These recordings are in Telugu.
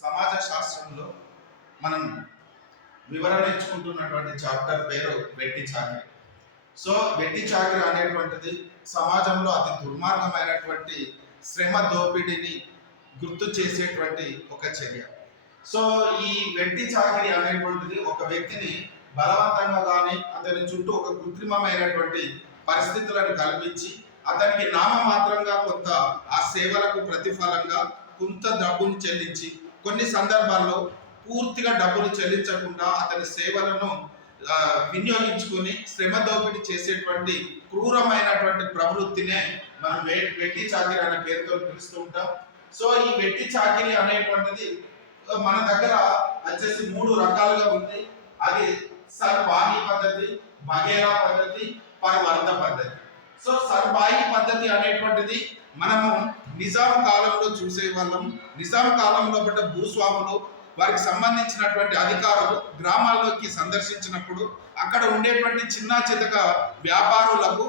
సమాజ శాస్త్రంలో మనం వివరణ ఇచ్చుకుంటున్నటువంటి చాప్టర్ పేరు వెట్టి చాకిరి. సో వెట్టి చాకిరి అనేటువంటిది సమాజంలో అతి దుర్మార్గమైనటువంటి శ్రమ దోపిడీని గుర్తు చేసేటువంటి ఒక చర్య. సో ఈ వెట్టి చాకిరి అనేటువంటిది ఒక వ్యక్తిని బలవంతంగా కానీ అతని చుట్టూ ఒక కృత్రిమమైనటువంటి పరిస్థితులను కల్పించి అతనికి నామమాత్రంగా కొంత ఆ సేవలకు ప్రతిఫలంగా కొంత డబ్బును చెల్లించి కొన్ని సందర్భాల్లో పూర్తిగా డబ్బులు చెల్లించకుండా అతని సేవలను వినియోగించుకొని శ్రమ దోపిడీ చేసేటువంటి క్రూరమైనటువంటి ప్రవృత్తినే మనం వెట్టి చాకిరి అనే పేరుతో పిలుస్తూ ఉంటాం. సో ఈ వెట్టి చాకిరి అనేటువంటిది మన దగ్గర వచ్చేసి 3 రకాలుగా ఉంది. అది సర్బాహి పద్ధతి, బగేరా పద్ధతి, పరవర్త పద్ధతి. సో సర్బాహి పద్ధతి అనేటువంటిది మనము నిజాం కాలంలో చూసే వాళ్ళం. నిజాం కాలంలో పడ్డ భూస్వాములు వారికి సంబంధించినటువంటి అధికారులు గ్రామాల్లోకి సందర్శించినప్పుడు అక్కడ ఉండేటువంటి చిన్న చితక వ్యాపారులకు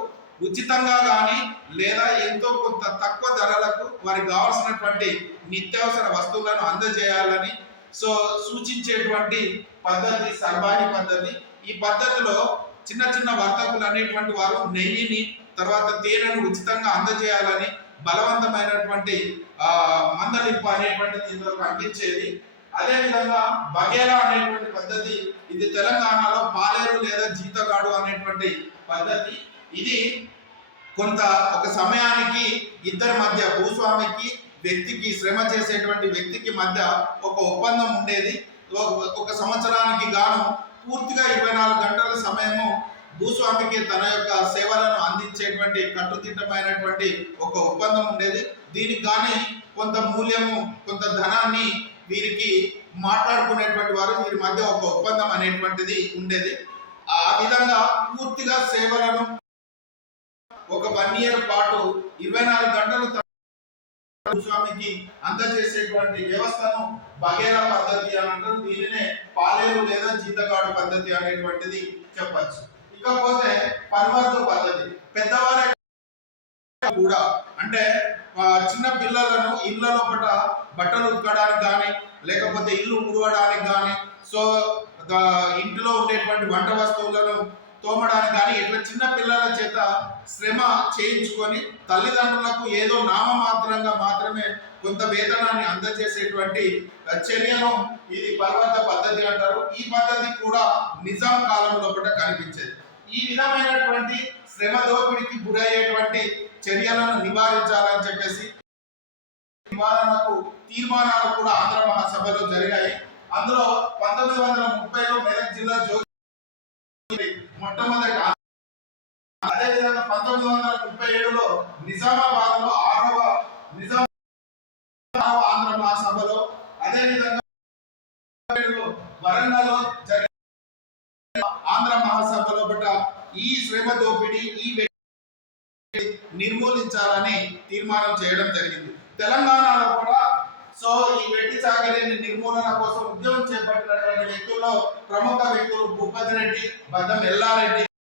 ఉచితంగా కానీ లేదా ఎంతో కొంత తక్కువ ధరలకు వారికి కావాల్సినటువంటి నిత్యావసర వస్తువులను అందజేయాలని సో సూచించేటువంటి పద్ధతి సర్బాహి పద్ధతి. ఈ పద్ధతిలో చిన్న చిన్న వర్తకులు అనేటువంటి వారు నెయ్యిని తర్వాత తేనెను ఉచితంగా అందజేయాలని బలవంతమైనటువంటి మందలింపు అనేటువంటిది ఇందులో కనిపించేది. అదేవిధంగా బగేరా అనేటువంటి పద్ధతి, ఇది తెలంగాణలో పాలేరు లేదా జీతగాడు అనేటువంటి పద్ధతి. ఇది కొంత ఒక సమయానికి ఇద్దరి మధ్య భూస్వామికి వ్యక్తికి శ్రమ చేసేటువంటి వ్యక్తికి మధ్య ఒక ఒప్పందం ఉండేది. ఒక సంవత్సరానికి గాను పూర్తిగా 24 గంటల సమయము భూస్వామికి తన యొక్క సేవలను అందించేటువంటి కట్టుదిట్టమైనటువంటి ఒక ఒప్పందం ఉండేది. దీనికి కానీ కొంత మూల్యము కొంత ధనాన్ని వీరికి మాట్లాడుకునేటువంటి వారు వీరి మధ్య ఒక ఒప్పందం అనేటువంటిది ఉండేది. ఆ విధంగా పూర్తిగా సేవలను ఒక 1 ఇయర్ పాటు 24 గంటలు భూస్వామికి అందజేసేటువంటి వ్యవస్థను బగేరా పద్ధతి అని అంటారు. దీనినే పాలేరు లేదా జీతగాడు పద్ధతి అనేటువంటిది చెప్పచ్చు. ఇకపోతే పరవర్త పద్ధతి, పెద్దవారే కూడా అంటే చిన్న పిల్లలను ఇళ్లలో పట బట్టలు ఉతకడానికి కానీ లేకపోతే ఇల్లు ముడవడానికి కానీ సో ఇంటిలో ఉండేటువంటి వంట వస్తువులను తోమడానికి కానీ ఇట్లా చిన్న పిల్లల చేత శ్రమ చేయించుకొని తల్లిదండ్రులకు ఏదో నామమాత్రంగా మాత్రమే కొంత వేతనాన్ని అందజేసేటువంటి చర్యను ఇది పరవర్త పద్ధతి అంటారు. ఈ పద్ధతి కూడా నిజాం కాలంలో కనిపించేది. ఈ విధమైనటువంటి శ్రమ దోపిడికి గురయ్యేటువంటి చర్యలను నివారించాలని చెప్పేసి నివారణకు తీర్మానాలు కూడా ఆంధ్ర మహాసభలో జరిగాయి. అందులో 1930లో మెదక్ జిల్లా మొట్టమొదటి, అదేవిధంగా 1937లో నిజామాబాద్ లో 6వ ఆంధ్ర మహాసభలో, అదేవిధంగా వరంగల్లో ఆంధ్ర మహాసభలో ఈ శ్రమ దోపిడీ ఈ నిర్మూలించాలని తీర్మానం చేయడం జరిగింది. తెలంగాణలో కూడా సో ఈ వెట్టి చాకిరీని నిర్మూలన కోసం ఉద్యమం చేపట్టినటువంటి వ్యక్తుల్లో ప్రముఖ వ్యక్తులు భూపతి రెడ్డి, బద్దం ఎల్లారెడ్డి,